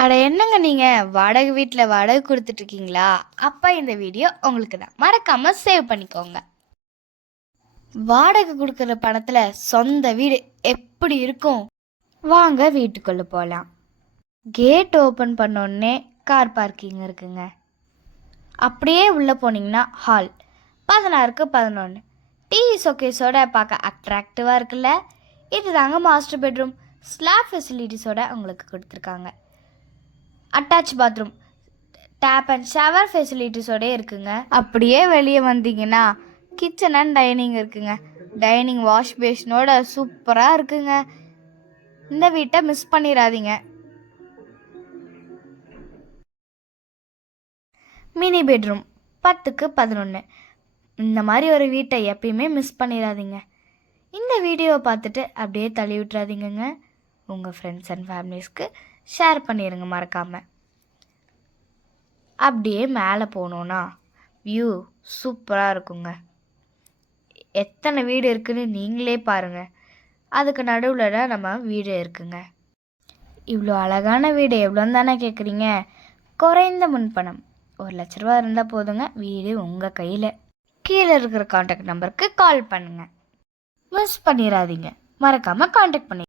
அட என்னங்க நீங்கள் வாடகை வீட்டில் வாடகை கொடுத்துட்ருக்கீங்களா? அப்போ இந்த வீடியோ உங்களுக்கு தான். மறக்காமல் சேவ் பண்ணிக்கோங்க. வாடகை கொடுக்குற பணத்தில் சொந்த வீடு எப்படி இருக்கும்? வாங்க வீட்டுக்குள்ளே போகலாம். கேட் ஓப்பன் பண்ணோடனே கார் பார்க்கிங் இருக்குங்க. அப்படியே உள்ளே போனீங்கன்னா ஹால் 16க்கு 11 டிவி ஷோகேஸோட பார்க்க அட்ராக்டிவாக இருக்குல்ல. இது தாங்க மாஸ்டர் பெட்ரூம். ஸ்லாப் ஃபெசிலிட்டிஸோட உங்களுக்கு கொடுத்துருக்காங்க. Attach bathroom, tap and shower ஃபெசிலிட்டிஸோடே இருக்குங்க. அப்படியே வெளியே வந்தீங்கன்னா கிச்சன் அண்ட் டைனிங் இருக்குங்க. டைனிங் வாஷ் பேஷனோட சூப்பராக இருக்குங்க. இந்த வீட்டை மிஸ் பண்ணிடாதீங்க. மினி பெட்ரூம் 10க்கு 11. இந்த மாதிரி ஒரு வீட்டை எப்பயுமே மிஸ் பண்ணிடாதீங்க. இந்த வீடியோவை பார்த்துட்டு அப்படியே தள்ளி விட்டுறாதீங்கங்க. உங்கள் ஃப்ரெண்ட்ஸ் அண்ட் ஃபேமிலிஸ்க்கு ஷேர் பண்ணிடுங்க மறக்காமல். அப்படியே மேலே போனோன்னா வியூ சூப்பராக இருக்குங்க. எத்தனை வீடு இருக்குதுன்னு நீங்களே பாருங்கள். அதுக்கு நடுவில் தான் நம்ம வீடு இருக்குங்க. இவ்வளோ அழகான வீடு எவ்வளோன்னு தானே கேட்குறீங்க? குறைந்த முன்பணம் 1,00,000 ரூபா இருந்தால் போதுங்க. வீடு உங்கள் கையில். கீழே இருக்கிற காண்டாக்ட் நம்பருக்கு கால் பண்ணுங்கள். மிஸ் பண்ணிடாதீங்க. மறக்காமல் காண்டாக்ட் பண்ணி